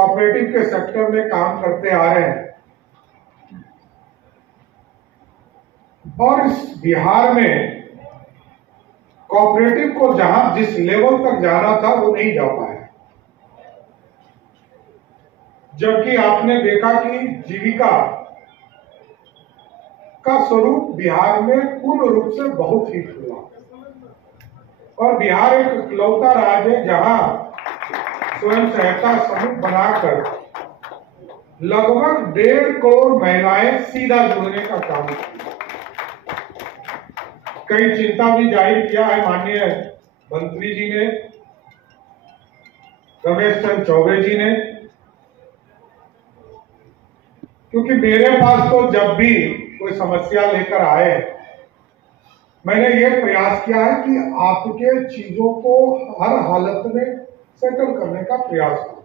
Cooperative के sector में काम करते आ रहे हैं और इस बिहार में कोऑपरेटिव को जहां जिस लेवल तक जाना था वो नहीं जा पाया। जबकि आपने देखा कि जीविका का स्वरूप बिहार में पूर्ण रूप से बहुत ही खुला और बिहार एक इकलौता राज्य है जहां स्वयं सहायता समूह बनाकर लगभग 1.5 करोड़ महिलाएं सीधा जुड़ने का काम किया। कई चिंता भी जाहिर किया है माननीय मंत्री जी ने, रमेश चंद्र चौबे जी ने, क्योंकि मेरे पास तो जब भी कोई समस्या लेकर आए मैंने ये प्रयास किया है कि आपके चीजों को हर हालत में सेटल करने का प्रयास करूं,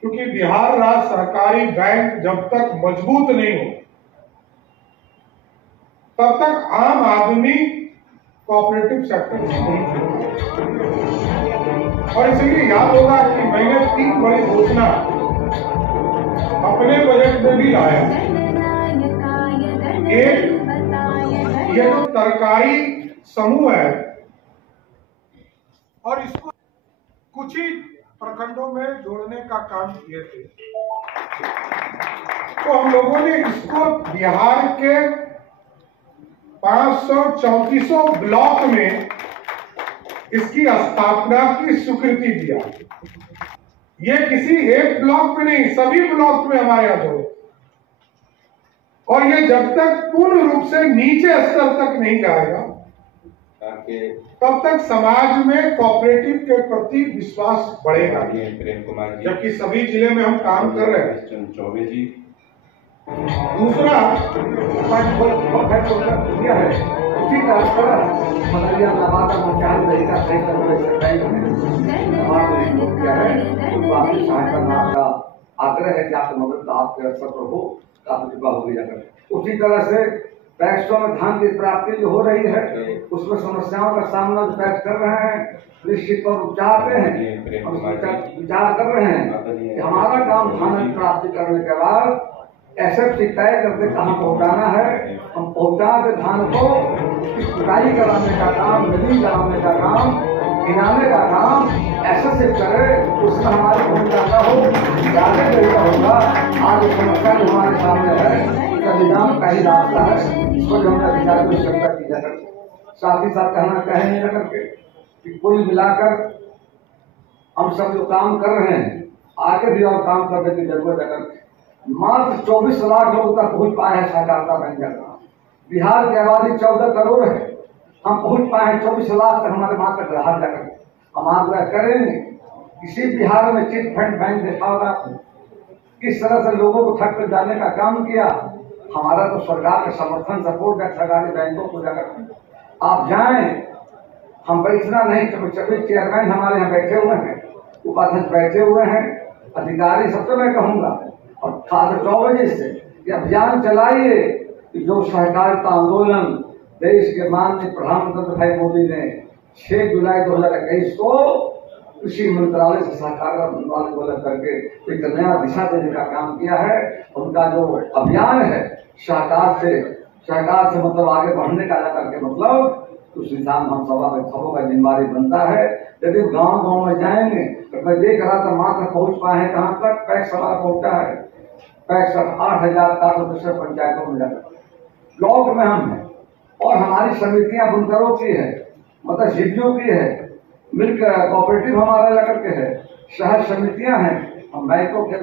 क्योंकि बिहार राज्य सहकारी बैंक जब तक मजबूत नहीं हो तब तक आम आदमी कोऑपरेटिव सेक्टर से नहीं जुड़ेगा। और इसलिए याद होगा कि मैंने 3 बड़ी घोषणा अपने बजट में भी लाया। एक, ये जो तरकारी समूह है और इसको कुछ ही प्रखंडों में जोड़ने का काम किए थे, तो हम लोगों ने इसको बिहार के 534 ब्लॉक में इसकी स्थापना की स्वीकृति दिया। ये किसी एक ब्लॉक में नहीं, सभी ब्लॉक में हमारे यहाँ जोड़े। और ये जब तक पूर्ण रूप से नीचे स्तर तक नहीं जाएगा तब तक समाज में कोऑपरेटिव के प्रति विश्वास बढ़ेगा। जबकि सभी जिले में हम काम कर रहे हैं। चौबे जी दूसरा उसी तरह मदरिया नवादा मुख्यालय तरीका तय करने से काफी सहायता लाभ का आग्रह है कि आपकी मदद आपके सत्र हो काफी कृपा होगी जाकर। उसी तरह से पैक्सों में धान की प्राप्ति जो हो रही है उसमें समस्याओं का सामना जो पैक्स कर रहे हैं निश्चित तौर चाहते हैं और विचार कर रहे हैं कि हमारा काम धान की प्राप्ति करने के बाद एसएफसी तय करके कहाँ पहुँचाना है, हम पहुँचा के धान को कुटाई कराने का काम, नदी कराने का काम, गिनाने का काम एसएफसी करे, उसमें हमारी भूमिका न हो ज्यादा तरीका होगा। आज समस्या जो हमारे सामने है उसका निजाम का ही रास्ता है, इसको जो हमने विचार की चर्चा की जा करके साथ ही साथ कहना कहे नहीं करके कि कुल मिलाकर हम सब जो काम कर रहे हैं आगे भी और काम करने की जरूरत है। मात्र 24 लाख लोग तक पहुंच पाए हैं सहकारिता बैंक का। बिहार की आबादी 14 करोड़ है, हम पहुंच पाए हैं 24 लाख तक हमारे मात्र ग्राहक जाकर। हम आग्रह करेंगे किसी बिहार में चिट फंड बैंक देखा होगा किस तरह से लोगों को ठग कर जाने का काम किया। हमारा तो सरकार का समर्थन सपोर्ट है सरकारी बैंकों को जाकर आप जाएं। हम बैठना नहीं, सभी चेयरमैन हमारे यहाँ बैठे हुए हैं, उपाध्यक्ष बैठे हुए हैं, अधिकारी सबसे मैं कहूँगा और खास 9 बजे से ये अभियान चलाइए कि जो सहकारिता आंदोलन देश के माननीय प्रधानमंत्री भाई मोदी ने 6 जुलाई 2021 को कृषि मंत्रालय से सहकारिता मंत्रालय को अलग करके एक नया दिशा देने का काम किया है। उनका जो अभियान है सहकार से मतलब आगे बढ़ने का करके मतलब उस दिशा में हम सबों का जिम्मेदारी बनता है। यदि गांव में जाएंगे तो मैं देख रहा था मात्र पहुंच पाए हैं कहाँ तक, पैक्स हमारा पहुंचा है 8,463 पंचायतों में जाकर ब्लॉक में हम हैं और हमारी समितियां बुनकरों की है, मतलब शिल्पियों की है, मिल्क कोऑपरेटिव हमारा जाकर के है, शहर समितियां हैं, हम बैंकों के